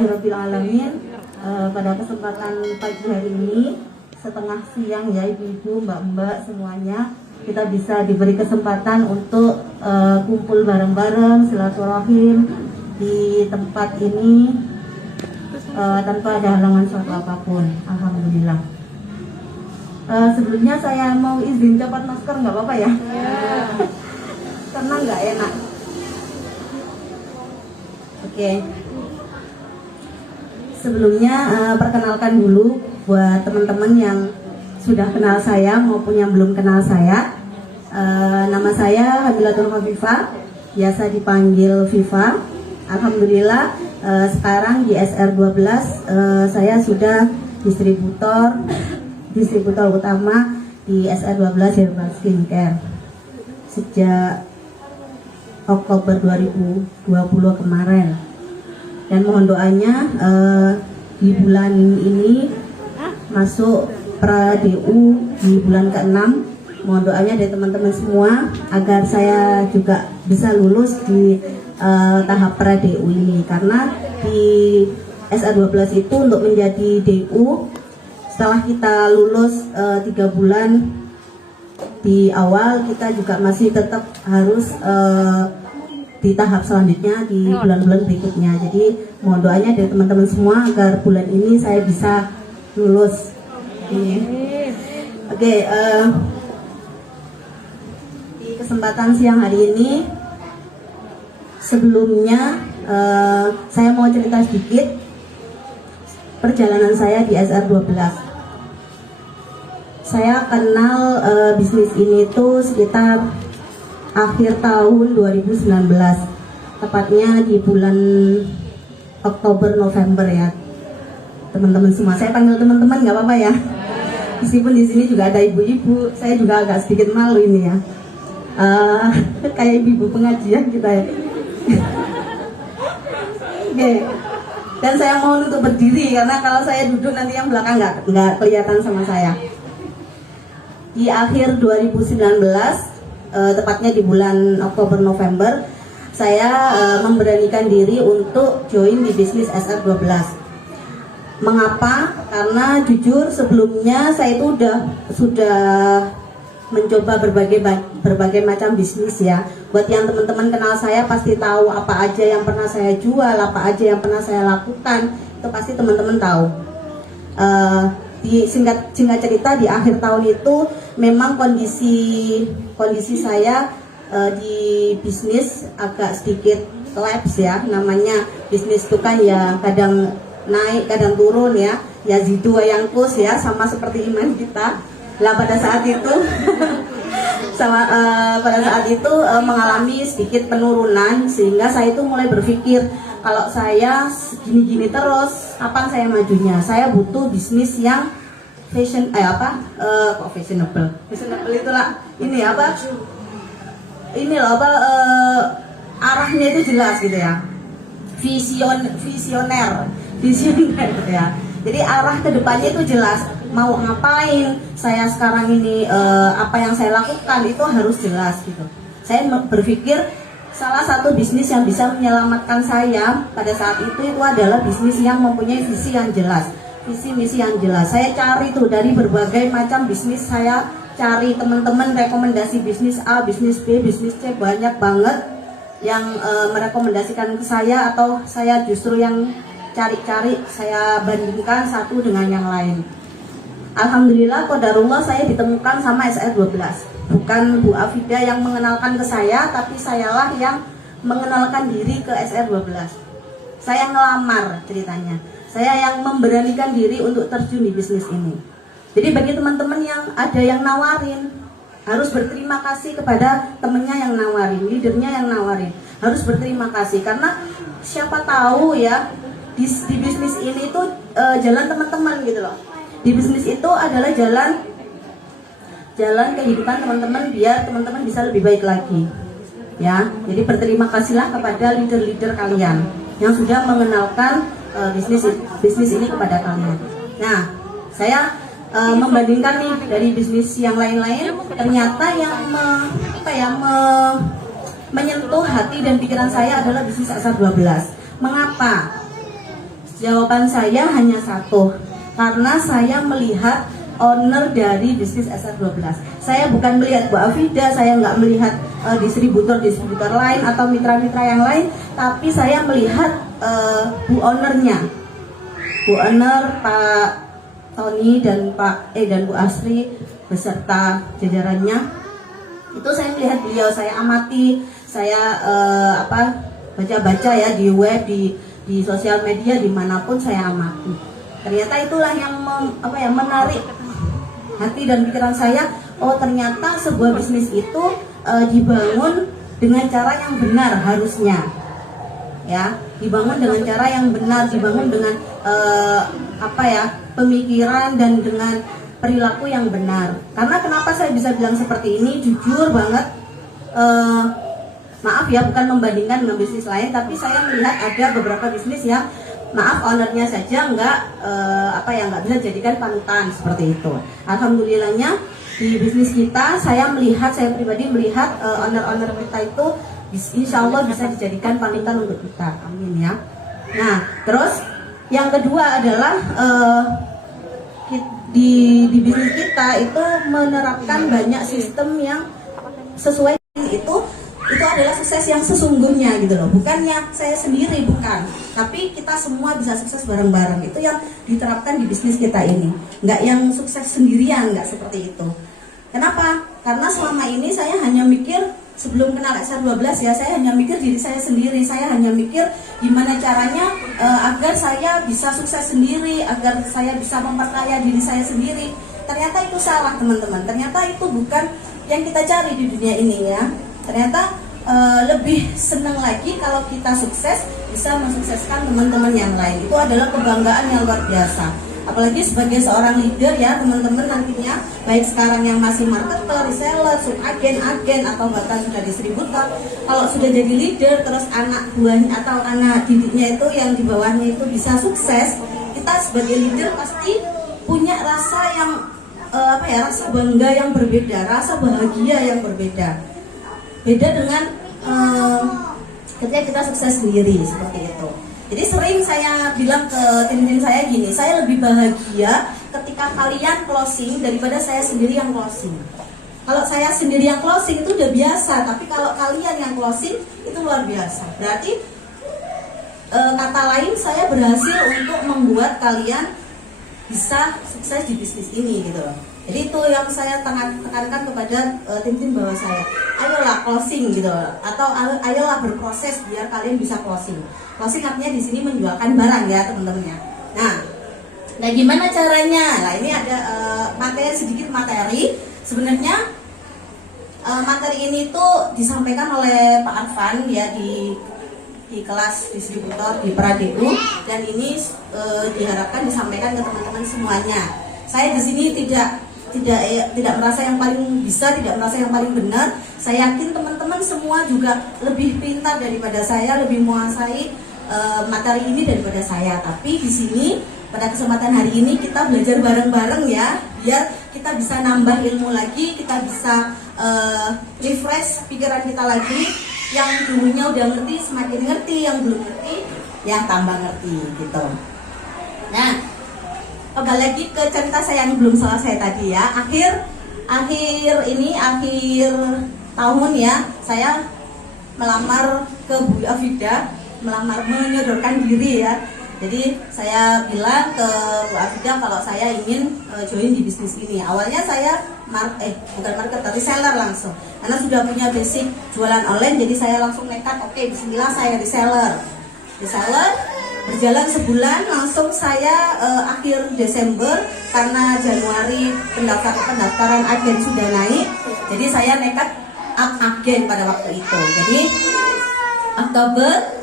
Alhamdulillahirrabbilalamin. Pada kesempatan pagi hari ini, setengah siang ya ibu-ibu, mbak-mbak semuanya, kita bisa diberi kesempatan untuk kumpul bareng-bareng, silaturahim di tempat ini tanpa ada halangan suatu apapun. Alhamdulillah. Sebelumnya saya mau izin copot masker, nggak apa-apa ya? Karena nggak enak. Oke. Sebelumnya perkenalkan dulu buat teman-teman yang sudah kenal saya maupun yang belum kenal saya. Nama saya Habilatul Khafifah, biasa dipanggil Viva. Alhamdulillah sekarang di SR12 saya sudah distributor utama di SR12 Herbal Skincare sejak Oktober 2020 kemarin. Dan mohon doanya di bulan ini masuk pra-DU di bulan ke-6. Mohon doanya dari teman-teman semua agar saya juga bisa lulus di tahap pra-DU ini. Karena di SR12 itu untuk menjadi DU, setelah kita lulus 3 bulan di awal, kita juga masih tetap harus di tahap selanjutnya di bulan-bulan berikutnya. Jadi mohon doanya dari teman-teman semua agar bulan ini saya bisa lulus. Oke, di kesempatan siang hari ini, sebelumnya saya mau cerita sedikit perjalanan saya di SR12. Saya kenal bisnis ini tuh sekitar akhir tahun 2019, tepatnya di bulan Oktober November ya teman-teman semua. Saya panggil teman-teman nggak apa-apa ya, meskipun di sini juga ada ibu-ibu. Saya juga agak sedikit malu ini ya, kayak ibu pengajian kita ya. Oke. Dan saya mau untuk berdiri karena kalau saya duduk nanti yang belakang nggak kelihatan sama saya. Di akhir 2019, tepatnya di bulan Oktober November, saya memberanikan diri untuk join di bisnis SR12. Mengapa? Karena jujur sebelumnya saya itu sudah mencoba berbagai macam bisnis ya. Buat yang teman-teman kenal saya pasti tahu apa aja yang pernah saya jual, apa aja yang pernah saya lakukan, itu pasti teman-teman tahu. Di singkat cerita, di akhir tahun itu memang kondisi saya di bisnis agak sedikit collapse ya. Namanya bisnis itu kan ya kadang naik kadang turun ya, yazidu wa yanqus ya, sama seperti iman kita lah. Pada saat itu mengalami sedikit penurunan, sehingga saya itu mulai berpikir, kalau saya gini-gini terus, kapan saya majunya? Saya butuh bisnis yang fashionable itulah arahnya itu jelas gitu ya, visioner gitu ya. Jadi arah kedepannya itu jelas, mau ngapain saya sekarang ini, apa yang saya lakukan itu harus jelas gitu. Saya berpikir salah satu bisnis yang bisa menyelamatkan saya pada saat itu adalah bisnis yang mempunyai visi yang jelas, visi misi yang jelas. Saya cari tuh dari berbagai macam bisnis, saya cari teman-teman rekomendasi bisnis A, bisnis B, bisnis C, banyak banget yang merekomendasikan ke saya, atau saya justru yang cari-cari, saya bandingkan satu dengan yang lain. Alhamdulillah, qadarullah, saya ditemukan sama SR12. Bukan Bu Afida yang mengenalkan ke saya, tapi sayalah yang mengenalkan diri ke SR12. Saya ngelamar ceritanya. Saya yang memberanikan diri untuk terjun di bisnis ini. Jadi bagi teman-teman yang ada yang nawarin, harus berterima kasih kepada temennya yang nawarin, leadernya yang nawarin. Harus berterima kasih, karena siapa tahu ya, di bisnis ini tuh jalan teman-teman gitu loh. Di bisnis itu adalah jalan kehidupan teman-teman, biar teman-teman bisa lebih baik lagi ya. Jadi berterima kasihlah kepada leader-leader kalian yang sudah mengenalkan bisnis ini kepada kalian. Nah, saya membandingkan nih dari bisnis yang lain-lain, ternyata yang menyentuh hati dan pikiran saya adalah bisnis SR12. Mengapa? Jawaban saya hanya satu, karena saya melihat owner dari bisnis SR12. Saya bukan melihat Bu Afida, saya nggak melihat distributor lain atau mitra-mitra yang lain, tapi saya melihat Bu ownernya, Bu owner Pak Tony dan dan Bu Asri beserta jajarannya. Itu saya melihat beliau, saya amati, saya baca-baca ya di web, di sosial media, dimanapun saya amati. Ternyata itulah yang menarik hati dan pikiran saya. Oh, ternyata sebuah bisnis itu dibangun dengan cara yang benar harusnya, ya, dibangun dengan cara yang benar, dibangun dengan pemikiran dan dengan perilaku yang benar. Karena kenapa saya bisa bilang seperti ini, jujur banget, maaf ya, bukan membandingkan dengan bisnis lain, tapi saya melihat ada beberapa bisnis yang maaf ownernya saja nggak bisa jadikan panutan seperti itu. Alhamdulillahnya di bisnis kita, saya pribadi melihat owner-owner kita itu insya Allah bisa dijadikan panutan untuk kita, amin ya. Nah, terus yang kedua adalah di bisnis kita itu menerapkan banyak sistem yang sesuai itu adalah sukses yang sesungguhnya gitu loh. Bukannya saya sendiri, bukan, tapi kita semua bisa sukses bareng-bareng. Itu yang diterapkan di bisnis kita ini. Nggak yang sukses sendirian, nggak seperti itu. Kenapa? Karena selama ini saya hanya mikir, sebelum kenal SR12 ya, saya hanya mikir diri saya sendiri. Saya hanya mikir gimana caranya agar saya bisa sukses sendiri, agar saya bisa memperkaya diri saya sendiri. Ternyata itu salah, teman-teman. Ternyata itu bukan yang kita cari di dunia ini ya. Ternyata lebih senang lagi kalau kita sukses, bisa mensukseskan teman-teman yang lain. Itu adalah kebanggaan yang luar biasa. Apalagi sebagai seorang leader ya teman-teman, nantinya baik sekarang yang masih marketer, reseller, subagen, agen, atau bahkan sudah distributor, kalau sudah jadi leader, terus anak buahnya atau anak didiknya itu yang di bawahnya itu bisa sukses, kita sebagai leader pasti punya rasa yang rasa bangga yang berbeda, rasa bahagia yang berbeda. Beda dengan ketika kita sukses sendiri seperti itu. Jadi sering saya bilang ke tim-tim saya gini, saya lebih bahagia ketika kalian closing daripada saya sendiri yang closing. Kalau saya sendiri yang closing itu udah biasa, tapi kalau kalian yang closing itu luar biasa. Berarti kata lain, saya berhasil untuk membuat kalian bisa sukses di bisnis ini gitu loh. Jadi itu yang saya tekankan kepada tim-tim bawah saya. Ayolah closing gitu, atau ayolah berproses biar kalian bisa closing. Closing artinya di sini menjualkan barang ya teman-teman ya. Nah gimana caranya? Nah ini ada sedikit materi. Sebenarnya materi ini tuh disampaikan oleh Pak Arfan ya di kelas distributor di Pradeku, dan ini diharapkan disampaikan ke teman-teman semuanya. Saya di sini tidak merasa yang paling bisa, tidak merasa yang paling benar. Saya yakin teman-teman semua juga lebih pintar daripada saya, lebih menguasai materi ini daripada saya. Tapi di sini pada kesempatan hari ini kita belajar bareng-bareng ya, biar kita bisa nambah ilmu lagi, kita bisa refresh pikiran kita lagi. Yang dulunya udah ngerti semakin ngerti, yang belum ngerti ya tambah ngerti gitu. Nah, kembali lagi ke cerita saya yang belum selesai tadi ya. Akhir tahun ya, saya melamar ke Bu Afida, menyodorkan diri ya. Jadi saya bilang ke Bu Afida kalau saya ingin join di bisnis ini. Awalnya saya bukan marketer, reseller langsung. Karena sudah punya basic jualan online, jadi saya langsung nekat, oke, bismillah saya reseller. Berjalan sebulan, langsung saya akhir Desember, karena Januari pendaftaran agen sudah naik, jadi saya nekat agen pada waktu itu. Jadi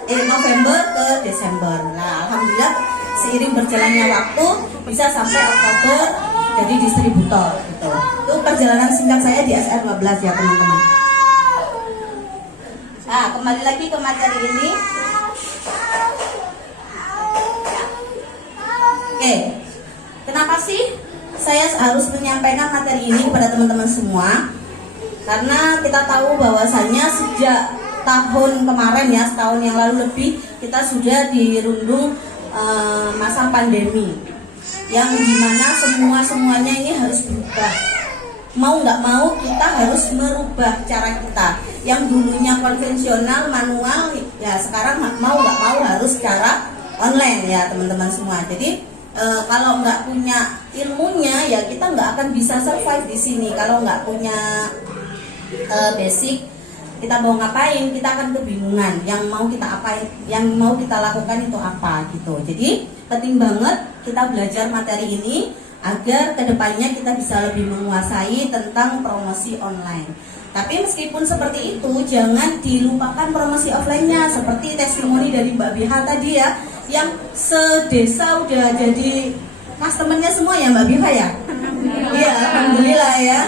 November ke Desember. Nah, alhamdulillah seiring berjalannya waktu bisa sampai Oktober jadi distributor gitu. Itu perjalanan singkat saya di SR12 ya teman-teman. Nah, kembali lagi ke materi ini. Oke, kenapa sih saya harus menyampaikan materi ini kepada teman-teman semua? Karena kita tahu bahwasannya sejak tahun kemarin ya, setahun yang lalu lebih, kita sudah dirundung masa pandemi yang dimana semuanya ini harus berubah. Mau nggak mau kita harus merubah cara kita yang dulunya konvensional manual, ya sekarang mau nggak mau harus cara online ya teman-teman semua. Jadi kalau nggak punya ilmunya ya kita nggak akan bisa survive di sini. Kalau nggak punya basic, kita mau ngapain, kita akan kebingungan. Yang mau kita apain, yang mau kita lakukan itu apa gitu. Jadi penting banget kita belajar materi ini agar kedepannya kita bisa lebih menguasai tentang promosi online. Tapi meskipun seperti itu, jangan dilupakan promosi offline-nya. Seperti testimoni dari Mbak Biha tadi ya, yang sedesa udah jadi customer-nya semua ya Mbak Biha ya. Iya, alhamdulillah ya.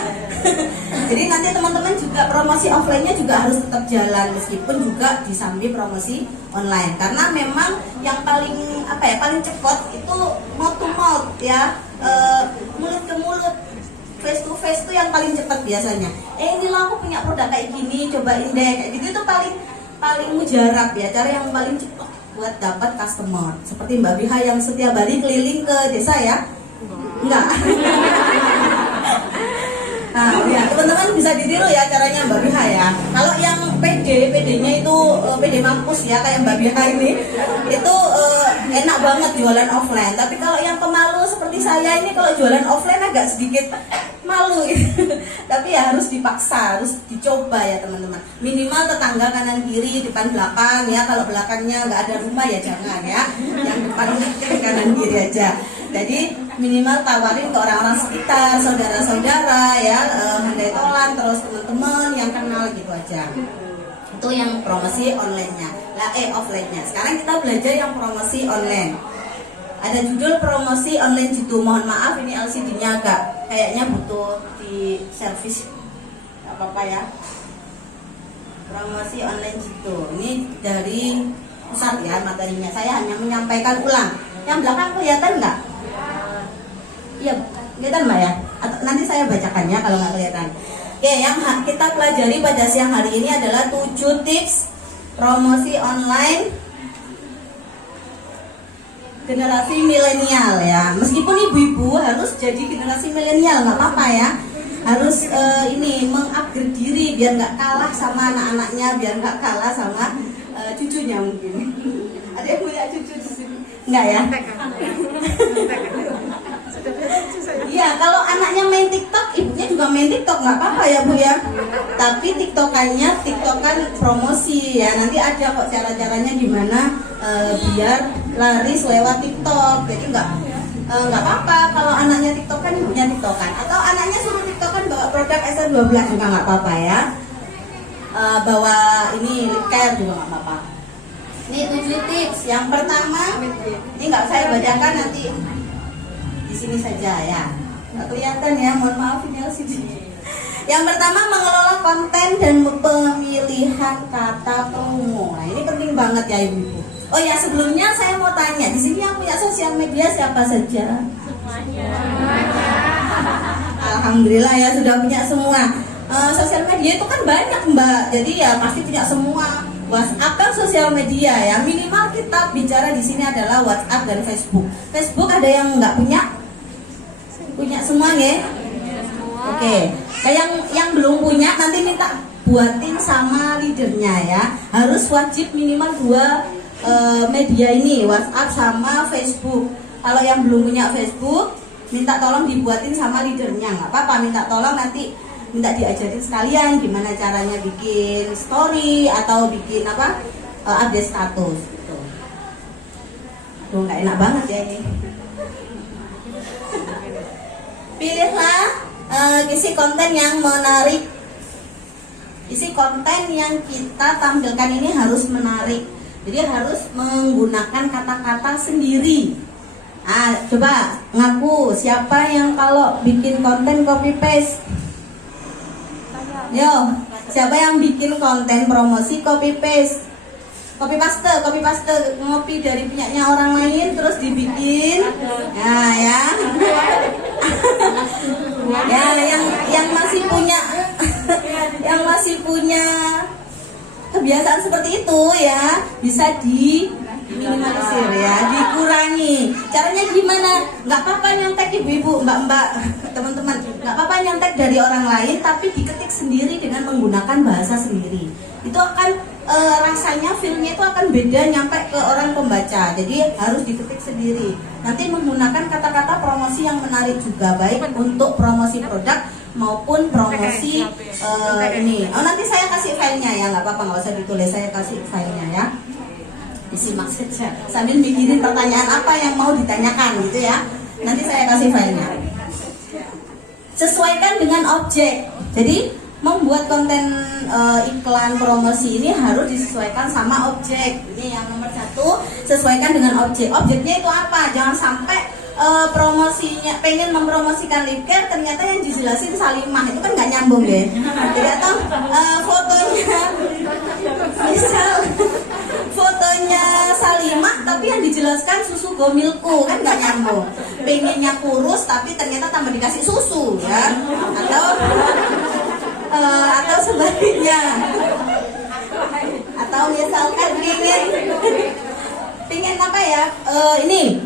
Jadi nanti teman-teman juga promosi offline-nya juga harus tetap jalan meskipun juga disambi promosi online. Karena memang yang paling paling cepat itu mouth to mouth ya, mulut ke mulut, face to face itu yang paling cepat biasanya. Inilah aku punya produk kayak gini, cobain deh kayak gitu. Itu paling mujarab ya, cara yang paling cepat buat dapat customer. Seperti Mbak Biha yang setiap hari keliling ke desa ya. Enggak. Nah, ya teman-teman bisa ditiru ya caranya Mbak Biha ya. Kalau yang PD-nya itu PD mampus ya kayak Mbak Biha ini, itu enak banget jualan offline. Tapi kalau yang pemalu seperti saya ini, kalau jualan offline agak sedikit malu gitu. Tapi ya harus dipaksa, harus dicoba ya teman-teman. Minimal tetangga kanan kiri, depan belakang ya. Kalau belakangnya nggak ada rumah ya jangan ya. Yang depan kanan kiri aja. Jadi minimal tawarin ke orang-orang sekitar, saudara-saudara ya, handai tolan, terus teman-teman yang kenal gitu aja. Itu yang promosi online-nya, offline-nya. Sekarang kita belajar yang promosi online. Ada judul promosi online jitu. Mohon maaf ini LCD-nya agak kayaknya butuh di servis. Gak apa-apa ya. Promosi online jitu. Ini dari pusat ya materinya. Saya hanya menyampaikan ulang. Yang belakang kelihatan nggak? Iya, kelihatan Mbak ya? Atau nanti saya bacakan ya kalau nggak kelihatan. Oke, yang kita pelajari pada siang hari ini adalah 7 tips promosi online generasi milenial ya. Meskipun ibu-ibu harus jadi generasi milenial, nggak apa-apa ya. Harus ini mengupgrade diri biar nggak kalah sama anak-anaknya, biar nggak kalah sama cucunya mungkin. Ada yang punya cucu di sini? Enggak ya? Iya, kalau anaknya main TikTok, ibunya juga main TikTok, nggak apa-apa ya Bu ya. Tapi TikTokan promosi ya. Nanti ada kok cara-caranya gimana biar laris lewat TikTok. Jadi nggak apa-apa kalau anaknya TikTokan, ibunya TikTokan. Atau anaknya suruh TikTokan bawa produk SR12 juga nggak apa-apa ya. Bawa ini lip care juga nggak apa-apa. Ini 7 tips. Yang pertama, ini nggak saya bacakan, nanti di sini saja ya. Nggak kelihatan ya, mohon maaf ini LCD. Yang pertama, mengelola konten dan pemilihan kata promo. Nah, ini penting banget ya ibu-ibu. Oh ya, sebelumnya saya mau tanya, di sini yang punya sosial media siapa saja? Semuanya. Alhamdulillah ya sudah punya semua. Sosial media itu kan banyak Mbak, jadi ya pasti punya semua. WhatsApp kan sosial media ya, minimal kita bicara di sini adalah WhatsApp dan Facebook. Facebook ada yang nggak punya? Punya semua ya? Oke. Yang belum punya nanti minta buatin sama leadernya ya. Harus wajib minimal 2 media ini, WhatsApp sama Facebook. Kalau yang belum punya Facebook, minta tolong dibuatin sama leadernya. Nggak apa-apa, minta tolong nanti minta diajarin sekalian gimana caranya bikin story atau bikin update status gitu. Tuh nggak enak banget ya ini. Pilihlah isi konten yang menarik. Isi konten yang kita tampilkan ini harus menarik. Jadi harus menggunakan kata-kata sendiri. Coba ngaku siapa yang kalau bikin konten copy paste? Yo, siapa yang bikin konten promosi copy paste? Copy paste ngopi dari punyanya orang lain terus dibikin. Nah, ya. Ya, yang masih punya yang masih punya kebiasaan seperti itu ya, bisa minimalisir ya, dikurangi. Caranya gimana? Nggak apa-apa nyontek ibu-ibu, mbak-mbak, teman-teman, nggak apa-apa nyontek dari orang lain, tapi diketik sendiri dengan menggunakan bahasa sendiri. Itu akan rasanya, filmnya itu akan beda nyampe ke orang pembaca. Jadi harus diketik sendiri. Nanti menggunakan kata-kata promosi yang menarik juga, baik untuk promosi produk maupun promosi ini. Oh, nanti saya kasih filenya ya, nggak apa-apa, nggak usah ditulis, saya kasih filenya ya. Disimak saja sambil mikirin pertanyaan apa yang mau ditanyakan gitu ya. Nanti saya kasih filenya. Sesuaikan dengan objek. Jadi membuat konten iklan promosi ini harus disesuaikan sama objek. Ini yang nomor 1, sesuaikan dengan objek. Objeknya itu apa? Jangan sampai promosinya pengen mempromosikan lip care, ternyata yang dijelasin Salimah, itu kan nggak nyambung deh. Jadi atau fotonya misal fotonya Salimah tapi yang dijelaskan susu Gomilku, kan nggak nyambung. Pengennya kurus tapi ternyata tambah dikasih susu ya, atau sebaliknya, atau misalkan pengen apa ya, ini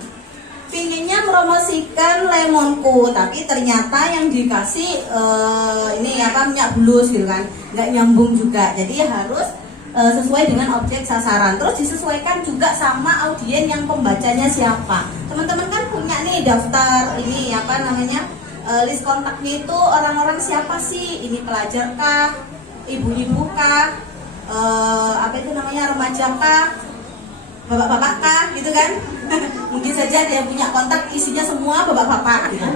pinginnya promosikan lemonku tapi ternyata yang dikasih ini apa, minyak bulus gitu kan, nggak nyambung juga. Jadi harus sesuai dengan objek sasaran. Terus disesuaikan juga sama audien yang pembacanya siapa. Teman-teman kan punya nih daftar ini apa namanya, list kontaknya itu orang-orang siapa sih? Ini pelajar kah, ibu-ibu kah, apa itu namanya, remaja kah, bapak-bapak kah, gitu kan? Mungkin saja dia punya kontak isinya semua bapak-bapak gitu.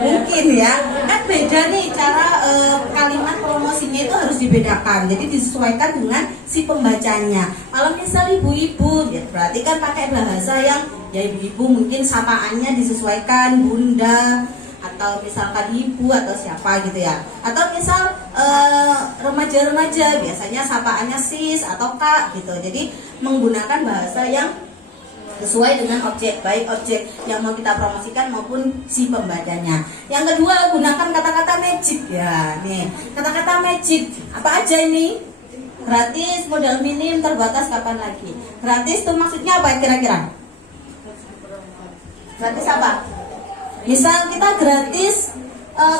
Mungkin ya, kan beda nih cara kalimat promosinya itu harus dibedakan. Jadi disesuaikan dengan si pembacanya. Kalau misal ibu-ibu, ya berarti kan pakai bahasa yang ya ibu-ibu, mungkin sapaannya disesuaikan bunda, atau misalkan ibu atau siapa gitu ya. Atau misal remaja-remaja, biasanya sapaannya sis atau kak gitu. Jadi menggunakan bahasa yang sesuai dengan objek, baik objek yang mau kita promosikan maupun si pembacanya. Yang kedua, gunakan kata-kata magic ya. Nih, kata-kata magic apa aja ini? Gratis, modal minim, terbatas, kapan lagi? Gratis itu maksudnya apa kira-kira? Gratis apa? Misal kita gratis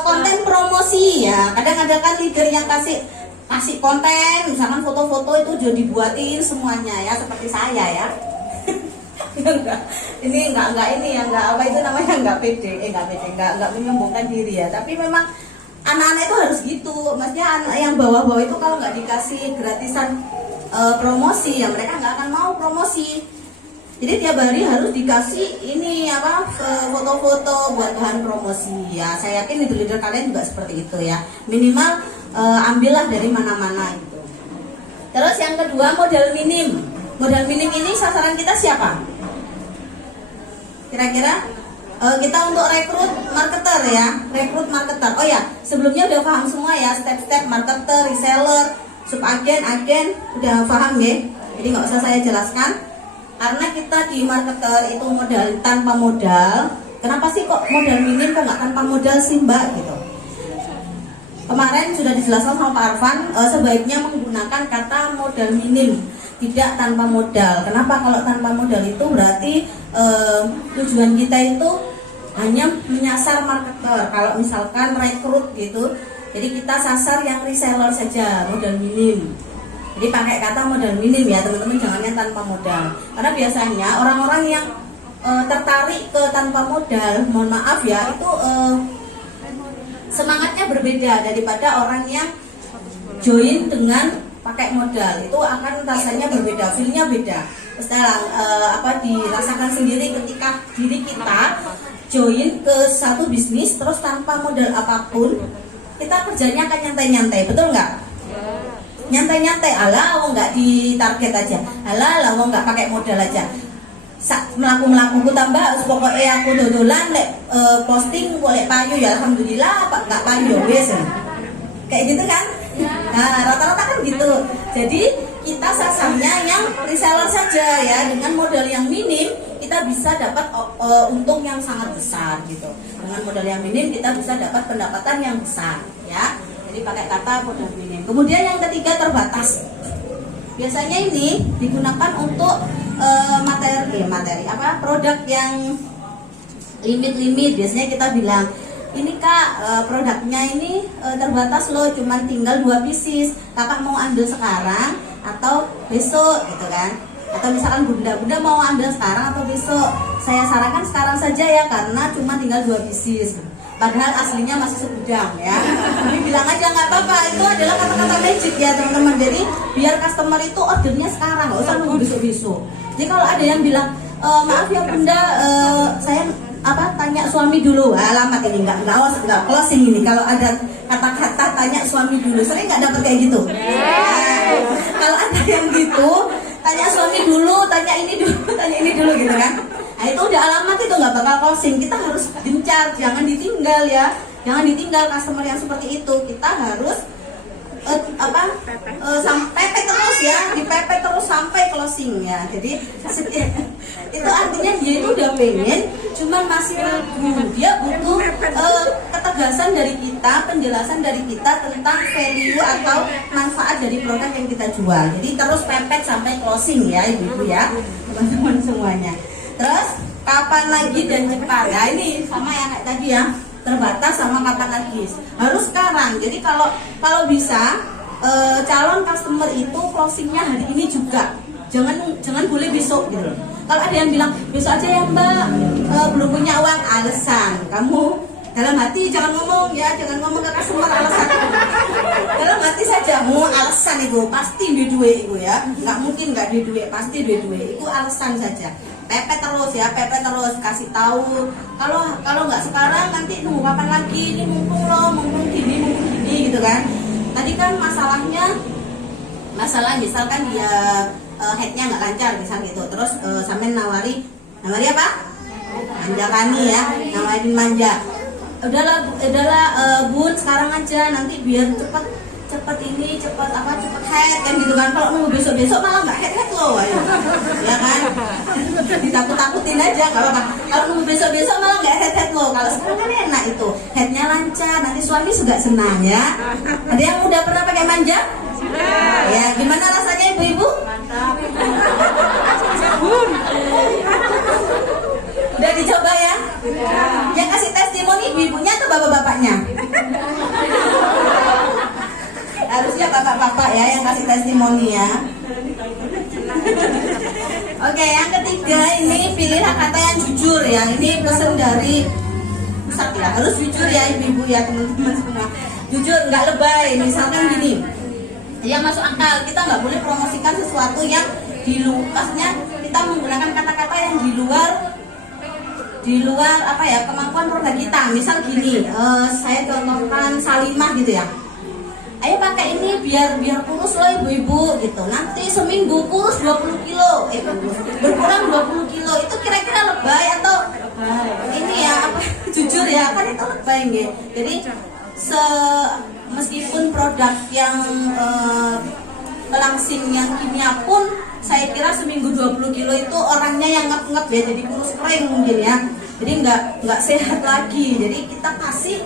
konten promosi ya. Kadang ada kan leader yang kasih konten, misalkan foto-foto itu udah dibuatin semuanya ya, seperti saya ya. Ini enggak ini yang enggak apa itu namanya, enggak pede, enggak menyombongkan diri ya. Tapi memang anak-anak itu harus gitu. Maksudnya anak yang bawah-bawah itu kalau nggak dikasih gratisan promosi ya mereka nggak akan mau promosi. Jadi tiap hari harus dikasih ini apa, foto-foto buat bahan promosi ya. Saya yakin leader kalian juga seperti itu ya. Minimal ambillah dari mana-mana itu. Terus yang kedua, modal minim. Modal minim ini sasaran kita siapa? Kira-kira kita untuk rekrut marketer ya, rekrut marketer. Oh ya, sebelumnya udah paham semua ya step-step marketer, reseller, subagen, agen, udah paham ya. Jadi nggak usah saya jelaskan. Karena kita di marketer itu modal tanpa modal. Kenapa sih kok modal minim, kok nggak tanpa modal sih mbak gitu? Kemarin sudah dijelaskan sama Pak Arfan, sebaiknya menggunakan kata modal minim, tidak tanpa modal. Kenapa? Kalau tanpa modal itu berarti tujuan kita itu hanya menyasar marketer. Kalau misalkan rekrut gitu, jadi kita sasar yang reseller saja, modal minim. Jadi pakai kata modal minim ya teman-teman, jangannya tanpa modal. Karena biasanya orang-orang yang tertarik ke tanpa modal, mohon maaf ya, itu semangatnya berbeda daripada orang yang join dengan pakai modal. Itu akan rasanya berbeda, feelnya beda. Sekarang dirasakan sendiri ketika diri kita join ke satu bisnis terus tanpa modal apapun, kita kerjanya akan nyantai-nyantai, betul nggak? Nyantai-nyantai, ala wong nggak ditarget aja, ala wong nggak pakai modal aja. Melaku ku tambah pokoknya aku dodolan posting boleh payu ya alhamdulillah, pak nggak payu wes kayak gitu kan. Nah rata-rata kan gitu. Jadi kita sasarnya yang reseller saja ya, dengan modal yang minim kita bisa dapat untung yang sangat besar gitu. Dengan modal yang minim kita bisa dapat pendapatan yang besar ya. Jadi pakai kata modal minim. Kemudian yang ketiga, terbatas. biasanya ini digunakan untuk materi apa produk yang limit. Biasanya kita bilang ini kak, produknya ini terbatas loh, cuman tinggal 2 pieces, kakak mau ambil sekarang atau besok gitu kan. Atau misalkan bunda mau ambil sekarang atau besok, saya sarankan sekarang saja ya karena cuma tinggal 2 pieces, padahal aslinya masih segudang ya. Tapi bilang aja nggak apa-apa, itu adalah kata-kata magic ya teman-teman. Jadi biar customer itu ordernya sekarang, nggak usah nunggu besok-besok. Jadi kalau ada yang bilang maaf ya bunda, saya tanya suami dulu, alamat ini nggak closing ini. Kalau ada kata-kata tanya suami dulu, sering nggak dapat kayak gitu. Kalau ada yang gitu, tanya suami dulu, tanya ini dulu gitu kan. Nah itu udah alamat, itu nggak bakal closing. Kita harus gencar, jangan ditinggal ya, jangan ditinggal customer yang seperti itu. Kita harus sampai terus ya, dipepet terus sampai closing ya. Jadi itu artinya dia itu udah pengen, cuman masih ragu. Dia butuh ketegasan dari kita, penjelasan dari kita tentang value atau manfaat dari produk yang kita jual. Jadi terus pepet sampai closing ya ibu-ibu ya, teman-teman semuanya. Terus kapan lagi dan cepat. Nah ini sama yang kayak tadi ya, terbatas sama kapan lagi, harus sekarang. Jadi kalau bisa calon customer itu closingnya hari ini juga, jangan boleh besok gitu. Kalau ada yang bilang besok aja ya mbak, belum punya uang, alasan. Kamu dalam hati jangan ngomong ya, jangan ngomong ke customer alasan. Dalam hati saja mau alasan itu pasti duit itu ya, nggak mungkin nggak duit, pasti duit itu alasan saja. Pepet terus ya, pepet terus, kasih tahu. Kalau nggak sekarang nanti nunggu kapan lagi, ini mumpung gini gitu kan. Tadi kan masalah misalkan dia headnya nggak lancar misal gitu, terus sampai nawari apa? Manja kami ya, nawarin manja. Udahlah bun sekarang aja, nanti biar cepet head kan gitu kan. Kalau nunggu besok malah nggak head loh ya kan, ditakut-takutin aja nggak apa-apa. Kalau nunggu besok malah nggak head loh. Kalau sekarang kan enak itu, headnya lancar, nanti suami juga senang ya. Ada yang udah pernah pakai manja? Ya gimana rasanya ibu-ibu? Mantap. Udah dicoba ya? Yang kasih testimoni ibu-ibunya atau bapak-bapaknya? Harusnya bapak-bapak ya yang kasih testimoni ya. Oke, yang ketiga ini pilihlah kata yang jujur ya. Ini pesan dari pusat ya, harus jujur ya ibu-ibu ya teman-teman semua. Jujur, nggak lebay. Misalkan gini, yang masuk akal, kita nggak boleh promosikan sesuatu yang maksudnya kita menggunakan kata-kata yang di luar apa ya, kemampuan produk kita. Misal gini, saya contohkan Salimah gitu ya. Ayo pakai ini biar kurus loh ibu-ibu gitu. Nanti seminggu kurus 20 kilo, berkurang 20 kilo. Itu kira-kira lebay atau ini ya apa? Jujur ya, kan itu lebay nggih. Jadi meskipun produk yang pelangsing yang kimia pun, saya kira seminggu 20 kilo itu orangnya yang ngep-ngep ya, jadi kurus kering mungkin ya. Jadi nggak sehat lagi. Jadi kita kasih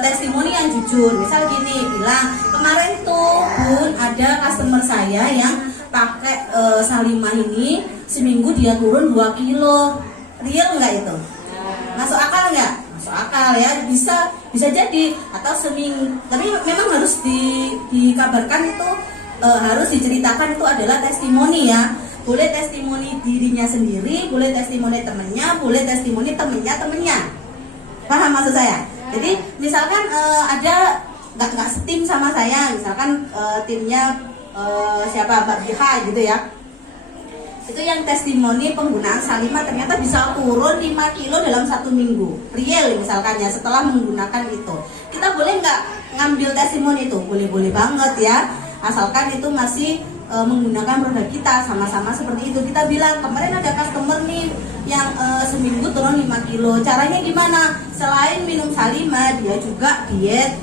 testimoni yang jujur. Misal gini, bilang kemarin tuh bun ada customer saya yang pakai Salimah ini, seminggu dia turun 2 kilo. Real nggak itu? Masuk akal nggak? Masuk akal ya, bisa jadi. Atau seminggu, tapi memang harus dikabarkan itu, harus diceritakan itu adalah testimoni ya. Boleh testimoni dirinya sendiri, boleh testimoni temennya, boleh testimoni temennya. Paham maksud saya? Jadi misalkan ada nggak setim sama saya, misalkan timnya siapa, Mbak Biha gitu ya. Itu yang testimoni penggunaan Salimah ternyata bisa turun 5 kilo dalam 1 minggu. Real misalkan ya, setelah menggunakan itu. Kita boleh nggak ngambil testimoni itu? Boleh banget ya. Asalkan itu masih menggunakan produk kita, sama-sama seperti itu. Kita bilang kemarin ada customer nih yang seminggu turun 5 kilo. Caranya gimana? Selain minum Salimah, dia juga diet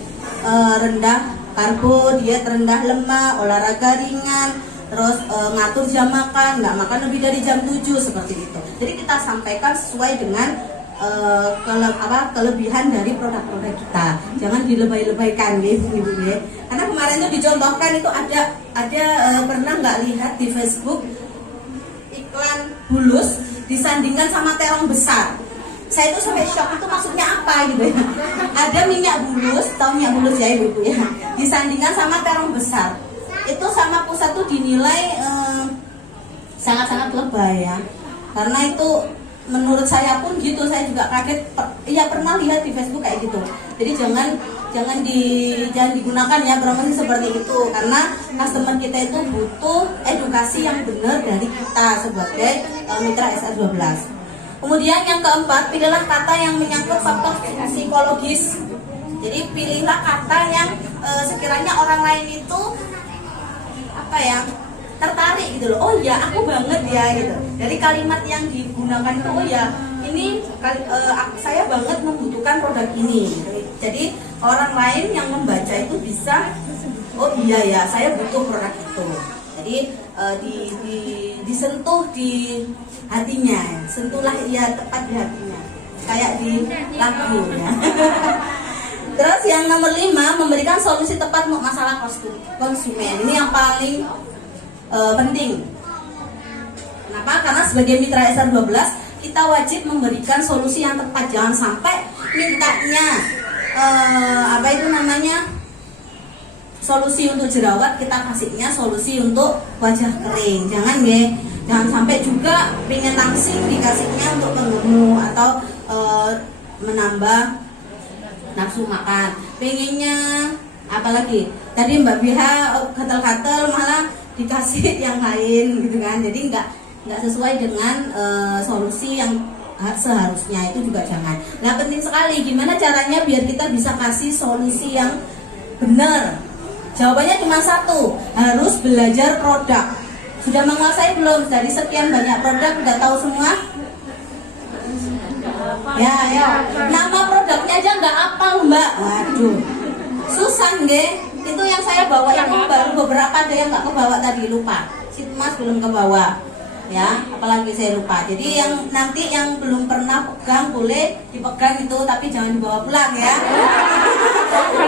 rendah karbo, diet rendah lemak, olahraga ringan, terus ngatur jam makan, nggak makan lebih dari jam 7 seperti itu. Jadi kita sampaikan sesuai dengan kelebihan dari produk-produk kita. Jangan dilebay-lebaykan ya ibu-ibu ya. Karena kemarin itu dicontohkan itu ada ada pernah nggak lihat di Facebook iklan bulus disandingkan sama terong besar? Saya itu sampai shock, itu maksudnya apa gitu ya. Ada minyak bulus, tahu minyak bulus ya ibu-ibu ya, disandingkan sama terong besar. Itu sama pusat tuh dinilai sangat-sangat lebay ya. Karena itu menurut saya pun gitu, saya juga kaget. Ya pernah lihat di Facebook kayak gitu. Jadi jangan digunakan ya promosi seperti itu, karena customer kita itu butuh edukasi yang benar dari kita sebagai mitra SR12. Kemudian yang keempat, pilihlah kata yang menyangkut faktor psikologis. Jadi pilihlah kata yang sekiranya orang lain itu apa ya, tertarik gitu loh. Oh ya, aku banget ya gitu. Dari kalimat yang digunakan itu, oh ya, ini saya banget membutuhkan produk ini. Jadi orang lain yang membaca itu bisa, oh iya ya, saya butuh produk itu. Jadi disentuh di hatinya, sentuhlah ia tepat di hatinya, kayak di lagu ya. Terus yang nomor 5, memberikan solusi tepat untuk masalah konsumen. Ini yang paling penting. Kenapa? Karena sebagai mitra SR12 kita wajib memberikan solusi yang tepat. Jangan sampai mintanya apa itu namanya, solusi untuk jerawat, kita kasihnya solusi untuk wajah kering. Jangan sampai juga pengen langsing dikasihnya untuk penggemuk atau menambah nafsu makan. Pengennya apalagi tadi Mbak Biha gatal-gatal malah dikasih yang lain gitu kan. Jadi nggak sesuai dengan solusi yang seharusnya, itu juga jangan. Nah, penting sekali gimana caranya biar kita bisa kasih solusi yang benar. Jawabannya cuma satu, harus belajar produk. Sudah menguasai belum? Dari sekian banyak produk udah tahu semua? Ya, ya. Nama produknya aja nggak hafal Mbak. Waduh, susah nggih. Itu yang saya bawa itu baru beberapa, ada yang nggak kebawa tadi, lupa. Si Mas belum kebawa. Ya, apalagi saya lupa. Jadi yang nanti yang belum pernah pegang boleh dipegang itu, tapi jangan dibawa pulang ya.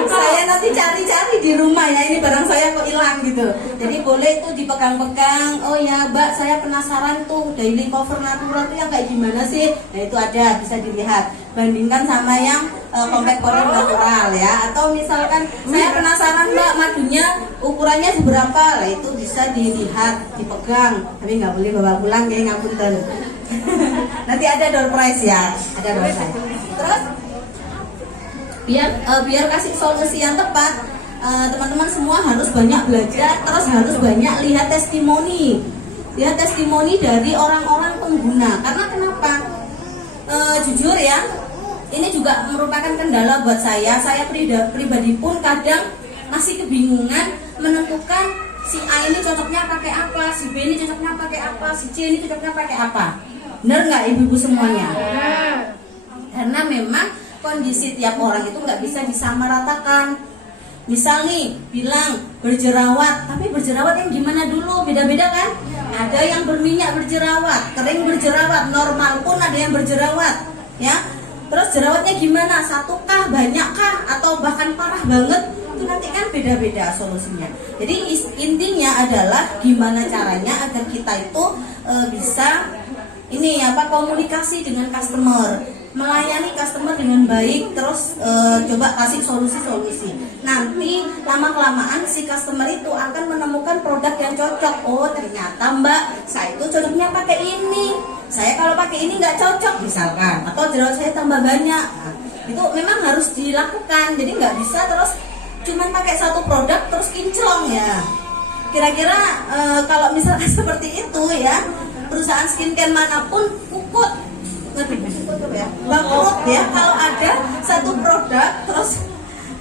Saya nanti cari-cari di rumah ya, ini barang saya kok hilang gitu. Jadi boleh itu dipegang-pegang. Oh ya Mbak, saya penasaran tuh daily cover natural tuh yang kayak gimana sih? Nah itu ada, bisa dilihat. Bandingkan sama yang compact powder natural ya. Atau misalkan saya penasaran Mbak, madunya ukurannya seberapa? Lah itu bisa dilihat, dipegang. Tapi nggak boleh bawa pulang kayak ngapunten. Nanti ada door prize ya, ada door prize. Terus biar kasih solusi yang tepat, teman-teman semua harus banyak belajar, terus harus banyak lihat testimoni dari orang-orang pengguna. Karena kenapa? Jujur ya, ini juga merupakan kendala buat saya pribadi pun kadang masih kebingungan menentukan si A ini cocoknya pakai apa, si B ini cocoknya pakai apa, si C ini cocoknya pakai apa. Benar nggak ibu-ibu semuanya? Karena memang kondisi tiap orang itu nggak bisa disamaratakan. Misal nih bilang berjerawat, tapi berjerawat yang gimana dulu, beda-beda kan? Ada yang berminyak berjerawat, kering berjerawat, normal pun ada yang berjerawat, ya. Terus jerawatnya gimana? Satukah, banyakkah, atau bahkan parah banget? Itu nanti kan beda-beda solusinya. Jadi intinya adalah gimana caranya agar kita itu bisa komunikasi dengan customer, melayani customer dengan baik, terus coba kasih solusi-solusi. Nanti lama-kelamaan si customer itu akan menemukan produk yang cocok. Oh ternyata Mbak, saya itu cocoknya pakai ini. Saya kalau pakai ini nggak cocok misalkan, atau jerawat saya tambah banyak. Nah, itu memang harus dilakukan. Jadi nggak bisa terus cuman pakai satu produk terus kinclong ya. Kira-kira kalau misalkan seperti itu ya, perusahaan skincare manapun kukut. Bangkrut ya kalau ada satu produk terus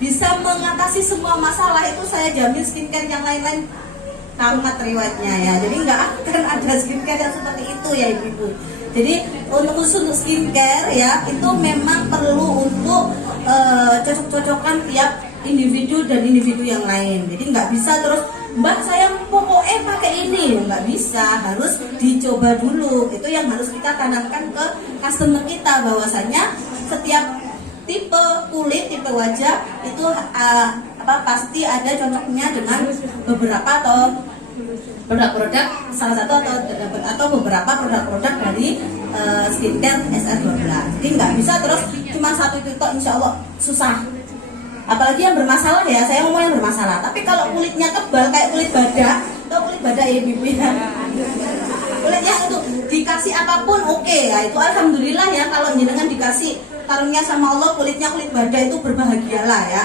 bisa mengatasi semua masalah. Itu saya jamin skincare yang lain-lain tamat riwayatnya ya. Jadi nggak akan ada skincare yang seperti itu ya ibu-ibu. Jadi khusus untuk skincare ya, itu memang perlu untuk cocok-cocokan tiap individu dan individu yang lain. Jadi nggak bisa terus Mbak saya pokoknya pakai ini, nggak bisa, harus dicoba dulu. Itu yang harus kita tanamkan ke customer kita, bahwasanya setiap tipe kulit, tipe wajah itu pasti ada cocoknya dengan beberapa atau produk-produk, salah satu atau beberapa produk-produk dari skincare SR12. Jadi nggak bisa terus cuma satu itu toh, insya Allah susah. Apalagi yang bermasalah ya, saya ngomong yang bermasalah. Tapi kalau kulitnya tebal kayak kulit badak, atau kulit badak ya ibu ya, kulitnya itu dikasih apapun oke ya, itu alhamdulillah ya. Kalau jenengan dikasih karunia sama Allah kulitnya kulit badak itu berbahagialah ya.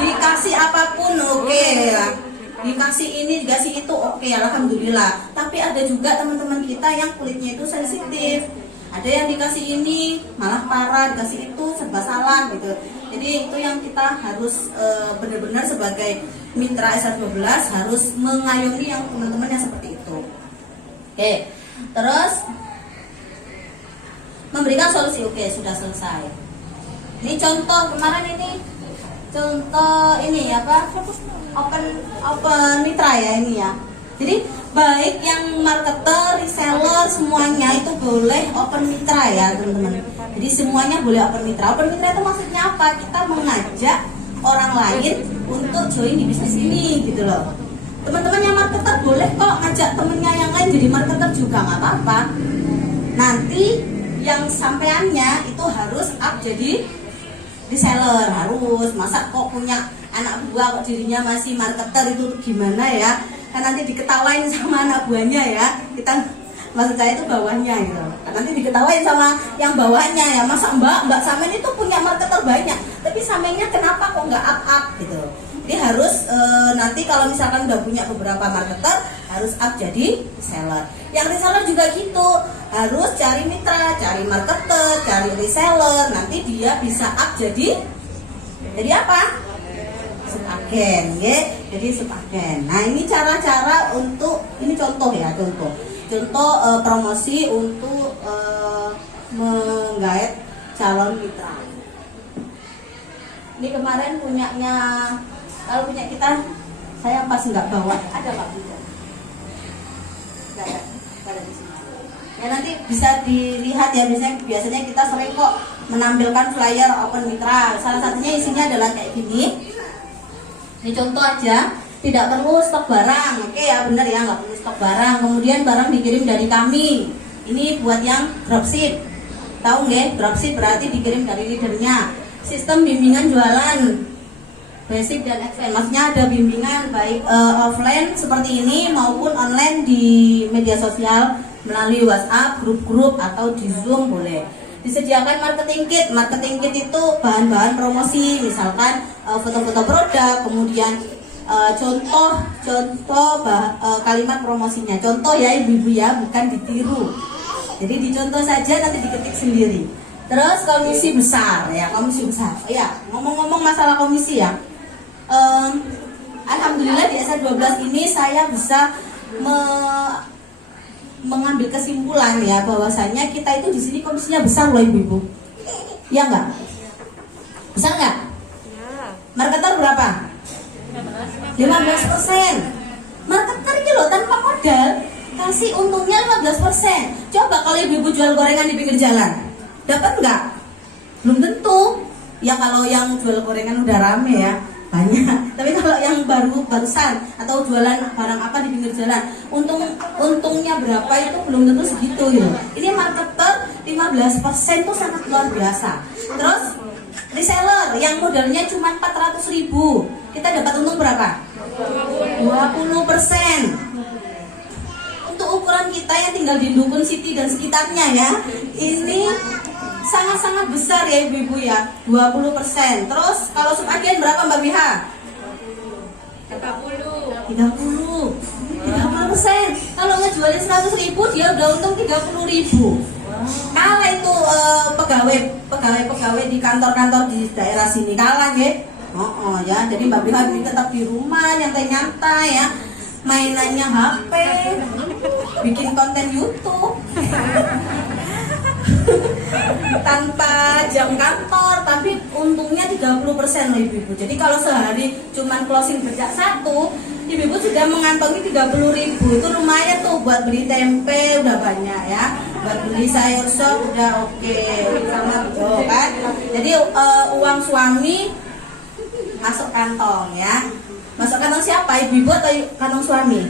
Dikasih apapun oke ya. Dikasih ini, dikasih itu oke, alhamdulillah. Tapi ada juga teman-teman kita yang kulitnya itu sensitif. Ada yang dikasih ini malah parah, dikasih itu serba salah gitu. Jadi itu yang kita harus benar-benar sebagai mitra SR12 harus mengayomi yang teman-teman yang seperti itu. Oke, terus memberikan solusi. Oke, sudah selesai. Ini contoh kemarin ini. Contoh ini apa? Open mitra ya ini ya. Jadi baik yang marketer, reseller semuanya itu boleh open mitra ya teman-teman. Jadi semuanya boleh open mitra. Open mitra itu maksudnya apa? Kita mengajak orang lain untuk join di bisnis ini gitu loh. Teman-teman yang marketer boleh kok ngajak temennya yang lain jadi marketer juga nggak apa-apa. Nanti yang sampeannya itu harus up jadi reseller, harus. Masa kok punya anak buah kok dirinya masih marketer itu gimana ya? Kan nanti diketawain sama anak buahnya ya. Kita maksud saya itu bawahnya gitu. Nanti diketawain sama yang bawahnya ya. Masa mbak Samen itu punya marketer banyak, tapi Samennya kenapa kok nggak up gitu. Jadi harus nanti kalau misalkan udah punya beberapa marketer harus up jadi reseller. Yang reseller juga gitu, harus cari mitra, cari marketer, cari reseller. Nanti dia bisa up jadi apa? Subagen, ya. Jadi subagen. Nah ini cara-cara untuk ini contoh ya, contoh promosi untuk menggait calon mitra. Ini kemarin punyanya, kalau punya kita, saya pas nggak bawa, ada Pak Bunda? Nggak ada di sini. Ya nanti bisa dilihat ya, biasanya kita sering kok menampilkan flyer open mitra. Salah satunya isinya adalah kayak gini. Ini contoh aja, tidak perlu stok barang. Oke ya benar ya, nggak perlu stok barang. Kemudian barang dikirim dari kami. Ini buat yang dropship. Tahu nggak? Dropship berarti dikirim dari leadernya. Sistem bimbingan jualan basic dan advance. Maksudnya ada bimbingan baik offline seperti ini maupun online di media sosial melalui WhatsApp, grup-grup atau di Zoom boleh. Disediakan marketing kit. Marketing kit itu bahan-bahan promosi, misalkan foto-foto produk, kemudian contoh kalimat promosinya. Contoh ya ibu-ibu ya, bukan ditiru. Jadi dicontoh saja, nanti diketik sendiri. Terus komisi besar ya, komisi besar. Ya, ngomong-ngomong masalah komisi ya. Alhamdulillah di SR12 ini saya bisa mengambil kesimpulan ya bahwasanya kita itu di sini komisinya besar loh ibu-ibu. Iya enggak? Besar enggak? Ya. Marketer berapa? 15%. Marketer ini loh tanpa modal kasih untungnya 15%. Coba kalau ibu-ibu jual gorengan di pinggir jalan, dapat enggak? Belum tentu. Ya kalau yang jual gorengan udah rame ya, banyak. Tapi kalau yang barusan atau jualan barang apa di pinggir jalan, untungnya berapa itu belum tentu segitu gitu. Ini marketer 15% itu sangat luar biasa. Terus reseller yang modalnya cuma 400.000, kita dapat untung berapa? 20%. Untuk ukuran kita yang tinggal di Dukun City dan sekitarnya ya, ini sangat-sangat besar ya ibu-ibu ya, 20%. Terus kalau subagen berapa Mbak Biha? 30%. Kalau ngejualin 100.000 dia udah untung 30.000. Kalah itu pegawai di kantor-kantor di daerah sini kalah ya. Ya, jadi Mbak Biha tetap di rumah nyantai-nyantai ya, mainannya HP, bikin konten YouTube. Tanpa jam kantor, tapi untungnya 30% loh ibu-ibu. Jadi kalau sehari cuman closing berjak 1, ibu-ibu sudah mengantongi 30.000. Itu lumayan tuh buat beli tempe udah banyak ya, buat beli sayur sop udah oke, sama betul kan. Jadi uang suami masuk kantong ya. Masuk kantong siapa? Ibu atau kantong suami?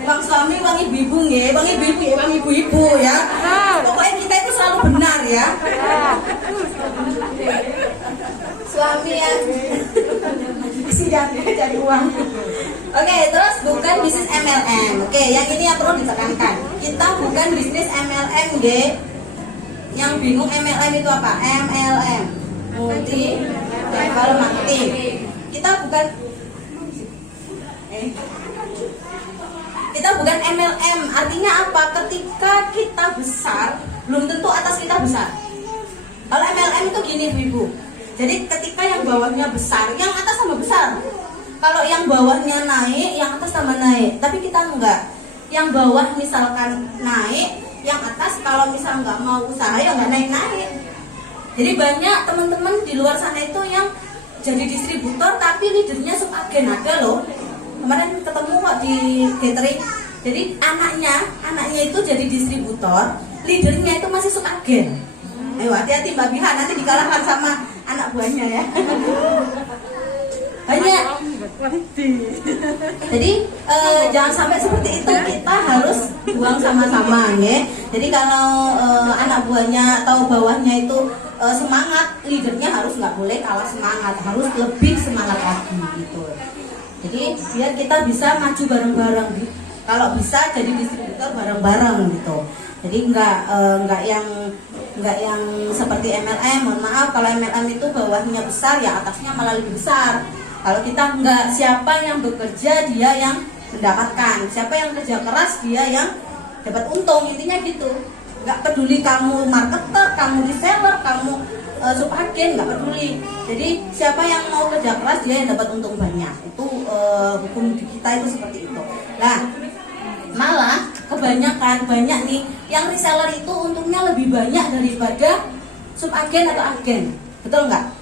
Uang suami, uang ibu-ibu ya, uang ibu-ibu ya, uang ibu-ibu ya. Pokoknya kita itu selalu benar ya. Suami yang siap ya cari uang. Oke, terus bukan bisnis MLM. Oke, yang ini yang perlu ditekankan. Kita bukan bisnis MLM, G. Yang bingung MLM itu apa? MLM, multi level marketing. Kita bukan MLM. Artinya apa? Ketika kita besar, belum tentu atas kita besar. Kalau MLM itu gini, Ibu. Jadi ketika yang bawahnya besar, yang atas tambah besar. Kalau yang bawahnya naik, yang atas tambah naik. Tapi kita enggak. Yang bawah misalkan naik, yang atas kalau misal nggak mau usaha ya nggak naik-naik. Jadi banyak teman-teman di luar sana itu yang jadi distributor tapi leadernya subagen, ada loh. Kemarin ketemu kok di catering. Jadi anaknya itu jadi distributor, leadernya itu masih subagen. Ayo hati-hati Mbak Biha, nanti dikalahkan sama anak buahnya ya. Banyak. Jadi jangan sampai seperti itu, kita harus buang sama-sama ya. Jadi kalau anak buahnya atau bawahnya itu semangat, leadernya harus nggak boleh kalah semangat, harus lebih semangat lagi gitu. Jadi biar kita bisa maju bareng-bareng. Kalau bisa jadi distributor bareng-bareng gitu. Jadi nggak yang seperti MLM. Mohon maaf, kalau MLM itu bawahnya besar ya atasnya malah lebih besar. Kalau kita enggak, siapa yang bekerja dia yang mendapatkan, siapa yang kerja keras dia yang dapat untung, intinya gitu. Enggak peduli kamu marketer, kamu reseller, kamu subagen, enggak peduli. Jadi siapa yang mau kerja keras dia yang dapat untung banyak. Itu hukum di kita itu seperti itu. Nah, malah kebanyakan banyak nih yang reseller itu untungnya lebih banyak daripada subagen atau agen. Betul enggak?